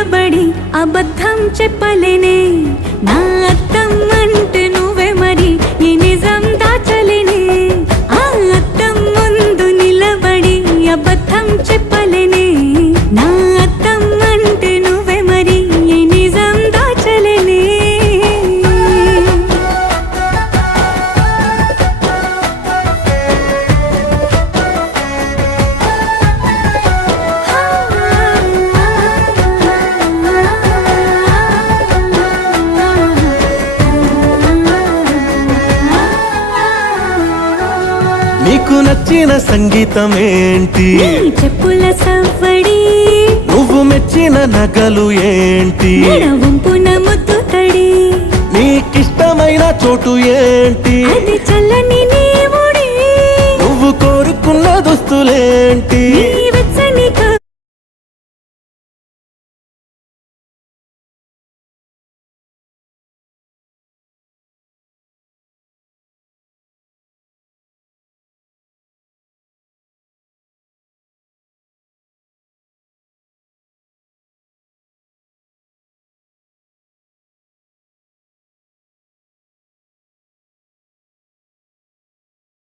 నిలబడి అబద్ధం చెప్పలేనే నా అద్దం అంటే నువ్వే మరి ఈ నిజం దాచలేనే ఆ అద్దం ముందు నిలబడి అబద్ధం చెప్పలేనే నా అద్దం అంటే నువ్వే మరి ఈ నిజం దాచలేనే నీకు నచ్చిన సంగీతం ఏంటి నీ చెప్పుల సవ్వడి నువ్వు మెచ్చిన నగలు ఏంటి వంపున ముద్దు తడి నీకిష్టమైన చోటు ఏంటి అది చల్లని నీ ఒడి నువ్వు కోరుకున్న దుస్తులేంటి నీ